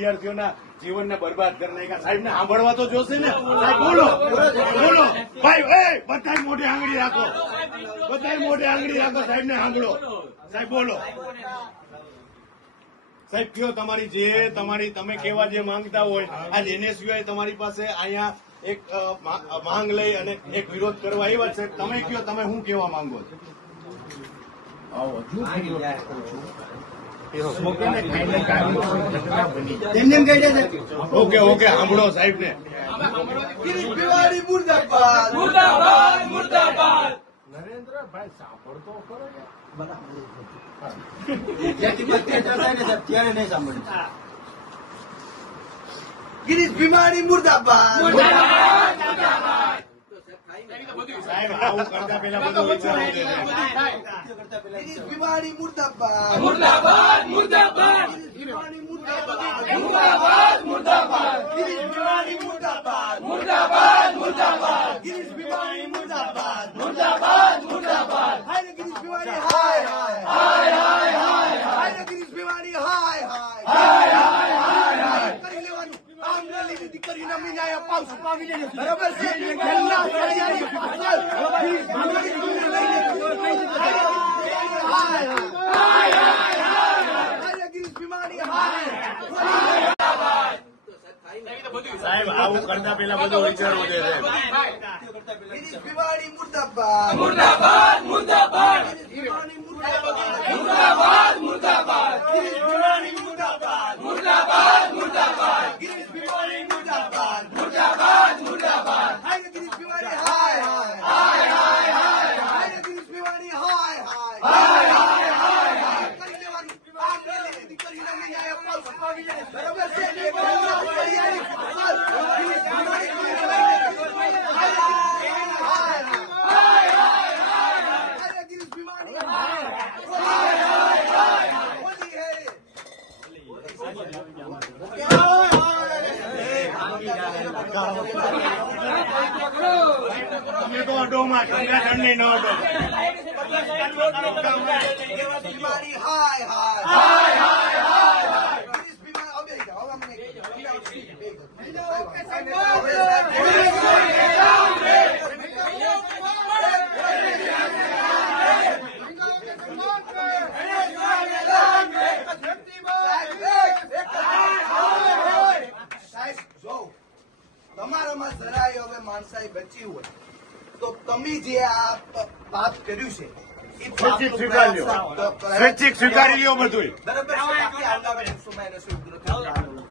વિદ્યાર્થીઓના જીવનને બરબાદ કરી નાખ્યા. સાહેબ ને સાંભળવા તો જોશે ને. સાહેબ બોલો બોલો ભાઈ, બધા મોઢે આંગળી રાખો, બધા મોઢે આંગળી રાખો. સાહેબ ને સાંભળો. સાહેબ બોલો. સાહેબ કયો તમારી તમે કેવા જે માંગતા હોય. આજ NSUI તમારી પાસે અહીંયા એક માંગ લઈ અને એક વિરોધ કરવા આવ્યા છે. તમે કયો તમે શું કેવા માંગો છો? ઓકે સાંભળો સાહેબ ને. નરેન્દ્રભાઈ સાંભળતો ખરો ત્યારે નહીં સાંભળ્યું. ગિરીશ ભીમાણી મુર્દાબાદ. સાહેબ આવું કરતા પેલા બધું વિચારવું છે. ગિરીશ ભીમાણી મુર્દાબાદ. મુર્દાબાદ મુર્દાબાદ ગિરીશ ભીમાણી મુર્દાબાદ. મુર્દાબાદ મુર્દાબાદ ગિરીશ ભીમાણી મુર્દાબાદ. મુર્દાબાદ મુર્દાબાદ ગિરીશ ભીમાણી મુર્દાબાદ. મુર્દાબાદ મુર્દાબાદ હાય ગિરીશ ભીમાણી હાય હાય હાય ગિરીશ ભીમાણી હાય હાય કરી લેવાનું. આમને લીધી દીકરીના મીનાએ પાવસ પાવી લેજો. બરાબર છે. ગલ્લા સળિયાની ફાસલ. ગિરીશ ભીમાણી લઈને હાય હાય ગિરીશ ભીમાણી હાય. સાહેબ આવું કરતા પેલા બધું વિચારવું છે. ગિરીશ ભીમાણી મુર્દાબાદ. મુર્દાબાદ મુર્દાબાદ ગિરીશ ભીમાણી મુર્દાબાદ. મુર્દાબાદ મુર્દાબાદ ગિરીશ ભીમાણી મુર્દાબાદ. મુર્દાબાદ મુર્દાબાદ ગિરીશ ભીમાણી મુર્દાબાદ. મુર્દાબાદ મુર્દાબાદ હાય ગિરીશ ભીમાણી હાય હાય ગિરીશ ભીમાણી હાય હાય કરી લેવાનું. આમને લીધી દીકરીના મીનાએ પાવસ પાવી લેજો. બરાબર છે. ગલ્લા સળિયાની ફાસલ. ગિરીશ ભીમાણી ગિરીશ ભીમાણી હોલી હે. તમે તો અડોમાં દંડ નહીં અડો. ગિરીશ ભીમાણી હાય હાય ગિરીશ ભીમાણી હવે મને તમારામાં જરાય હવે માણસાઈ બચી હોય તો તમે જે આ પાપ કર્યું છે એ સ્વૈચ્છિક સ્વીકારી લ્યો. સ્વૈચ્છિક સ્વીકારી લ્યો બધું. બરાબર છે. બાકી આવનારા દિવસોમાં એને શું